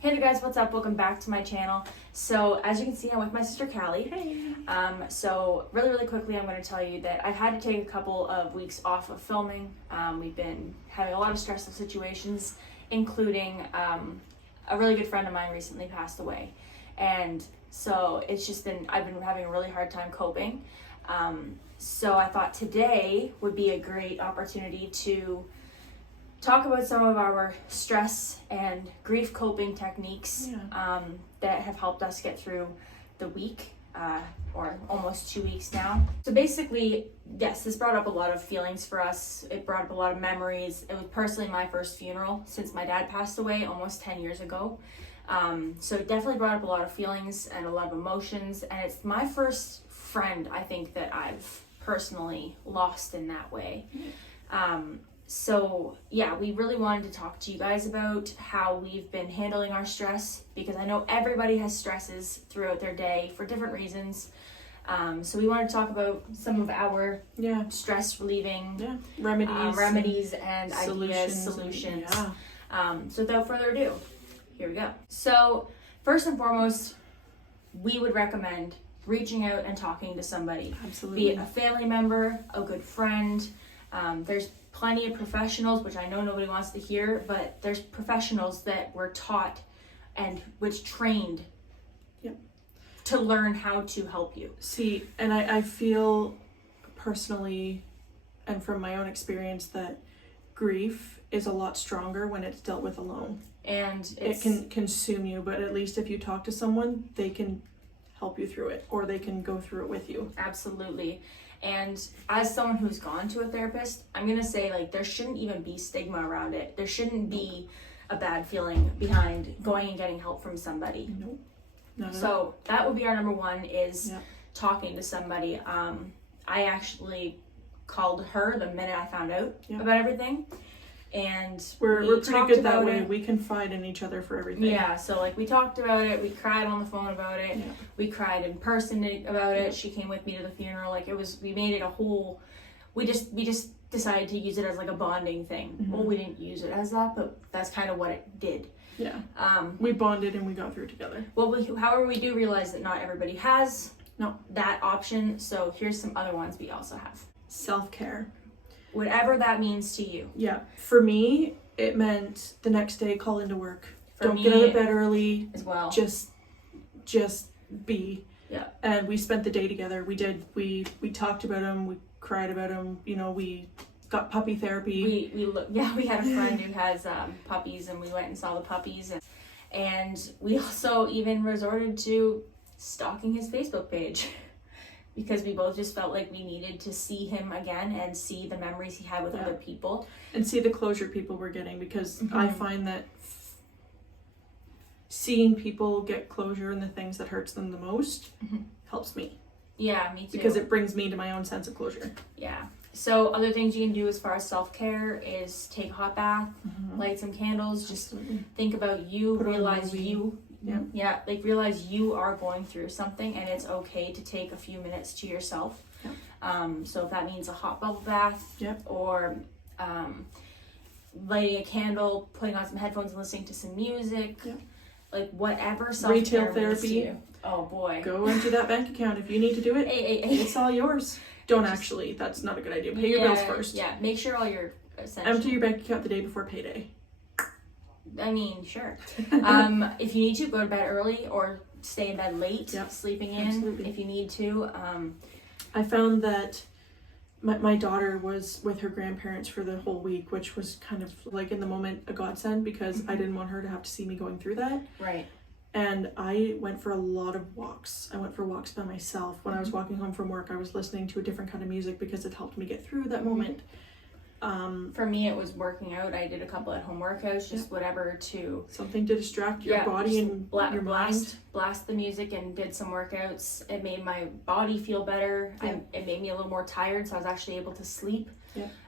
Hey there guys, what's up? Welcome back to my channel. So as you can see, I'm with my sister Callie. Hey. So really quickly, I'm going to tell you that I've had to take a couple of weeks off of filming. We've been having a lot of stressful situations, including a really good friend of mine recently passed away. And so I've been having a really hard time coping. So I thought today would be a great opportunity to talk about some of our stress and grief coping techniques that have helped us get through the week, or almost 2 weeks now. So basically, yes, this brought up a lot of feelings for us. It brought up a lot of memories. It was personally my first funeral since my dad passed away almost 10 years ago. So it definitely brought up a lot of feelings and a lot of emotions. And it's my first friend, I think, that I've personally lost in that way. So yeah, we really wanted to talk to you guys about how we've been handling our stress, because I know everybody has stresses throughout their day for different reasons. So we wanted to talk about some of our stress relieving remedies and ideas, solutions. So without further ado, here we go. So first and foremost, we would recommend reaching out and talking to somebody. Absolutely. Be it a family member, a good friend. There's plenty of professionals, which I know nobody wants to hear, but there's professionals that were taught and which trained to learn how to help you. See, and I feel personally, and from my own experience, that grief is a lot stronger when it's dealt with alone. And it can consume you, but at least if you talk to someone, they can help you through it, or they can go through it with you. Absolutely. And as someone who's gone to a therapist, I'm going to say, like, there shouldn't even be stigma around it. There shouldn't be a bad feeling behind going and getting help from somebody. Nope. Not So that would be our number one, is talking to somebody. I actually called her the minute I found out about everything. And we're pretty good that way. We confide in each other for everything. Yeah, so like we talked about it, we cried on the phone about it, we cried in person about it. She came with me to the funeral. Like, we made it a whole, we just decided to use it as like a bonding thing. Well, we didn't use it as that, but that's kind of what it did. Yeah. We bonded and we got through together. Well, however, we do realize that not everybody has that option. So here's some other ones we also have. Self-care. Whatever that means to you. Yeah. For me, it meant the next day call into work. Don't get out of bed early. As well. Just be. Yeah. And we spent the day together. We talked about him. We cried about him. You know, we got puppy therapy. We had a friend who has puppies, and we went and saw the puppies, and we also even resorted to stalking his Facebook page. Because we both just felt like we needed to see him again and see the memories he had with other people. And see the closure people were getting, because I find that seeing people get closure in the things that hurts them the most helps me. Yeah, me too. Because it brings me to my own sense of closure. Yeah. So other things you can do as far as self-care is take a hot bath, light some candles, just think about you, realize you. Realize you are going through something, and it's okay to take a few minutes to yourself. So if that means a hot bubble bath, or lighting a candle, putting on some headphones and listening to some music, like whatever self-care retail therapy. means to you. Oh boy. Go into that bank account if you need to do it. Hey. It's all yours. Don't actually. That's not a good idea. Pay your bills first. Yeah, make sure all your essential. Empty your bank account the day before payday. I mean, sure. If you need to, go to bed early or stay in bed late, sleeping in. Absolutely. If you need to. I found that my daughter was with her grandparents for the whole week, which was kind of like in the moment a godsend, because I didn't want her to have to see me going through that. Right. And I went for a lot of walks. I went for walks by myself. When I was walking home from work, I was listening to a different kind of music because it helped me get through that moment. For me, it was working out. I did a couple at home workouts, just whatever to something to distract your body and your mind. Blast the music and did some workouts. It made my body feel better. It made me a little more tired, so I was actually able to sleep.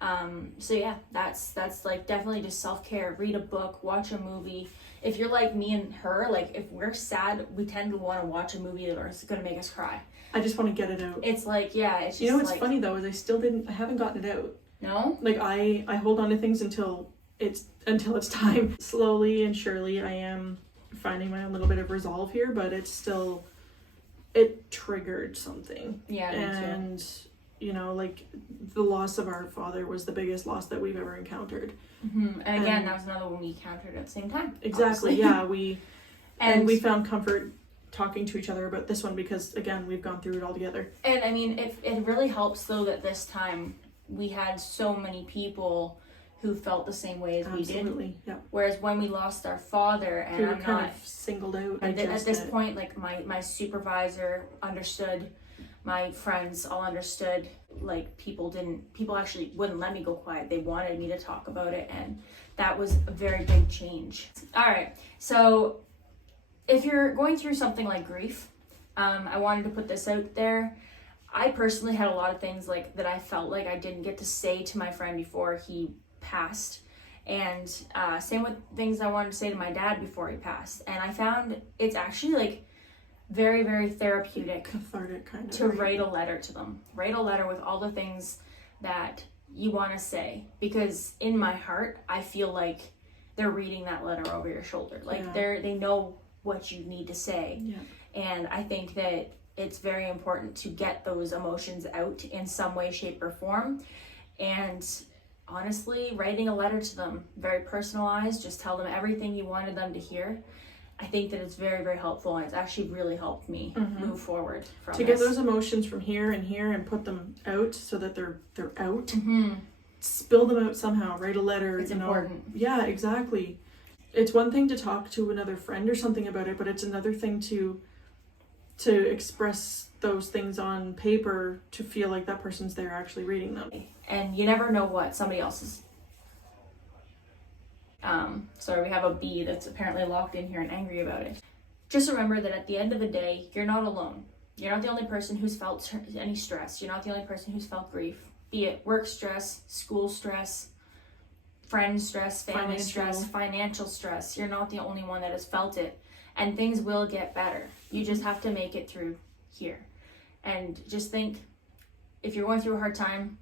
That's like definitely just self-care. Read a book, watch a movie. If you're like me and her, like if we're sad, we tend to want to watch a movie that's going to make us cry. I just want to get it out. It's like, it's just, you know what's funny though is I haven't gotten it out. No? Like I hold on to things until it's time. Slowly and surely I am finding my own little bit of resolve here, but it's still, it triggered something. Yeah, me too. And, you know, like, the loss of our father was the biggest loss that we've ever encountered. Mm-hmm. And again, that was another one we encountered at the same time. Exactly, obviously. yeah. And we found comfort talking to each other about this one because, again, we've gone through it all together. And I mean, it really helps, though, that this time we had so many people who felt the same way as we did. Absolutely, yeah. Whereas when we lost our father, and We were I'm kind not... of singled out. At this point, like, my supervisor understood, my friends all understood, like, people actually wouldn't let me go quiet. They wanted me to talk about it, and that was a very big change. All right, so if you're going through something like grief, I wanted to put this out there. I personally had a lot of things like that I felt like I didn't get to say to my friend before he passed, and same with things I wanted to say to my dad before he passed. And I found it's actually like very, very therapeutic, cathartic kind of, to write a letter to them. Write a letter with all the things that you want to say, because in my heart I feel like they're reading that letter over your shoulder. Like, they know what you need to say. Yeah. And I think that it's very important to get those emotions out in some way, shape, or form. And honestly, writing a letter to them, very personalized, just tell them everything you wanted them to hear. I think that it's very, very helpful, and it's actually really helped me move forward from to get those emotions from here and put them out so that they're out. Mm-hmm. Spill them out somehow. Write a letter. It's important. Yeah, exactly. It's one thing to talk to another friend or something about it, but it's another thing to express those things on paper, to feel like that person's there actually reading them. And you never know what somebody else is. Sorry, we have a bee that's apparently locked in here and angry about it. Just remember that at the end of the day, you're not alone. You're not the only person who's felt any stress. You're not the only person who's felt grief. Be it work stress, school stress, friend stress, family stress, financial stress. You're not the only one that has felt it. And things will get better. You just have to make it through here. And just think, if you're going through a hard time,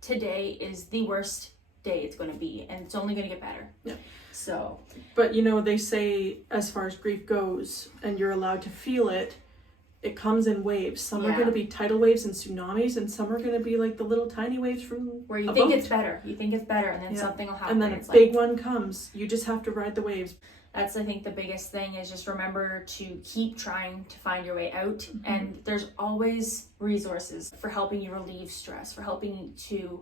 today is the worst day it's going to be, and it's only going to get better. Yeah. So, but you know, they say as far as grief goes, and you're allowed to feel it, it comes in waves. Some are going to be tidal waves and tsunamis, and some are going to be like the little tiny waves from where you a think boat. it's better, and then something will happen. And then a big one comes. You just have to ride the waves. That's, I think, the biggest thing, is just remember to keep trying to find your way out. And there's always resources for helping you relieve stress, for helping you to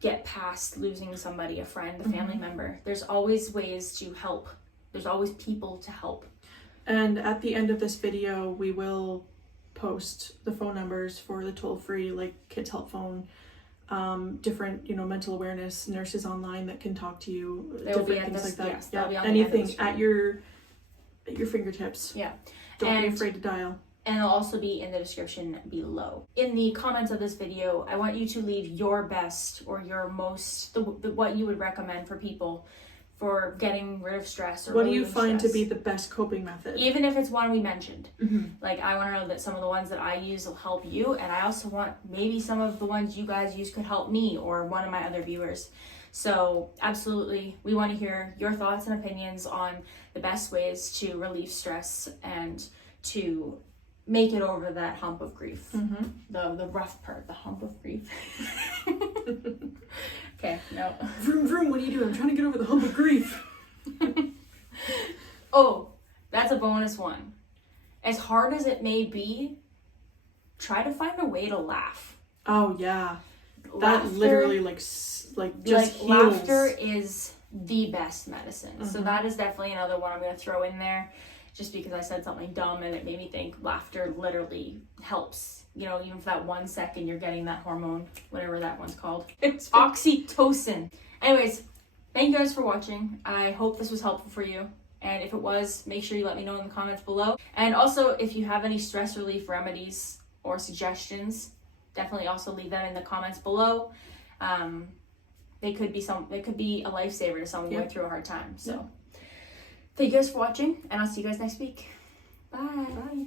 get past losing somebody, a friend, a family member. There's always ways to help. There's always people to help. And at the end of this video, we will post the phone numbers for the toll-free, like, Kids Help Phone, different, mental awareness nurses online that can talk to you, different things like that. Yes, that'll be on anything the at your fingertips. Yeah. Don't be afraid to dial. And it'll also be in the description below. In the comments of this video, I want you to leave your best or your most, what you would recommend for people for getting rid of stress, or what do you find to be the best coping method? Even if it's one we mentioned. Like, I want to know that some of the ones that I use will help you, and I also want maybe some of the ones you guys use could help me or one of my other viewers. So absolutely, we want to hear your thoughts and opinions on the best ways to relieve stress and to make it over that hump of grief. The rough part, the hump of grief. Okay, no. Vroom, vroom, what are you doing? I'm trying to get over the hump of grief. Oh, that's a bonus one. As hard as it may be, try to find a way to laugh. Oh, yeah. That literally, just heals. Laughter is the best medicine. So that is definitely another one I'm going to throw in there, just because I said something dumb and it made me think laughter literally helps. Even for that 1 second, you're getting that hormone, whatever that one's called. It's oxytocin. Anyways, thank you guys for watching. I hope this was helpful for you. And if it was, make sure you let me know in the comments below. And also, if you have any stress relief remedies or suggestions, definitely also leave them in the comments below. They could be a lifesaver to someone going through a hard time. So, thank you guys for watching, and I'll see you guys next week. Bye. Bye.